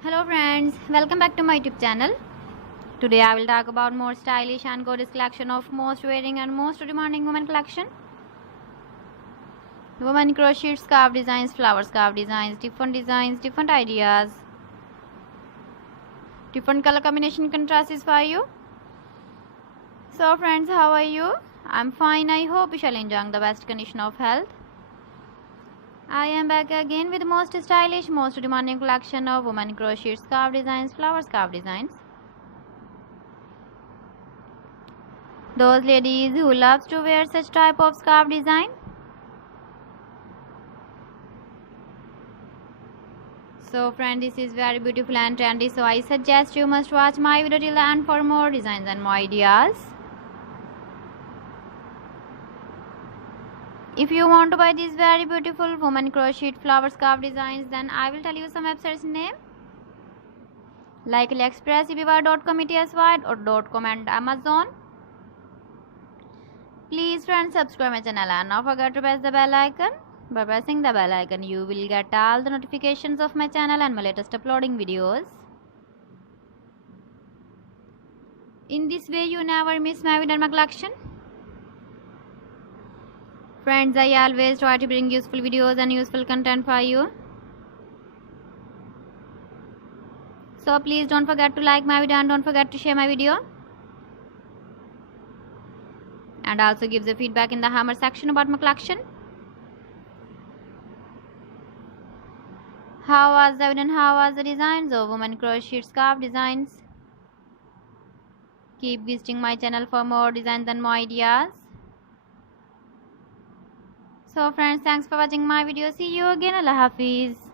Hello friends, welcome back to my YouTube channel. Today I will talk about more stylish and gorgeous collection of most wearing and most demanding women collection. Women crochet scarf designs, flower scarf designs, different ideas, different color combination contrasts for you. So friends, how are you? I'm fine. I hope you shall enjoy the best condition of health. I am back again with most stylish, most demanding collection of women crochet scarf designs, flower scarf designs. Those ladies who loves to wear such type of scarf design. So friend, this is very beautiful and trendy, so I suggest you must watch my video till the end for more designs and more ideas. If you want to buy these very beautiful woman crochet flower scarf designs, then I will tell you some websites name like AliExpress, eBay.com, ETSY or .com and Amazon. Please friends, subscribe my channel and don't forget to press the bell icon. By pressing the bell icon, you will get all the notifications of my channel and my latest uploading videos. In this way, you never miss my video and my collection. Friends, I always try to bring useful videos and useful content for you. So please don't forget to like my video and don't forget to share my video. And also give the feedback in the hammer section about my collection. How was the video and how was the designs of women crochet scarf designs? Keep visiting my channel for more designs and more ideas. So friends, thanks for watching my video. See you again. Allah Hafiz.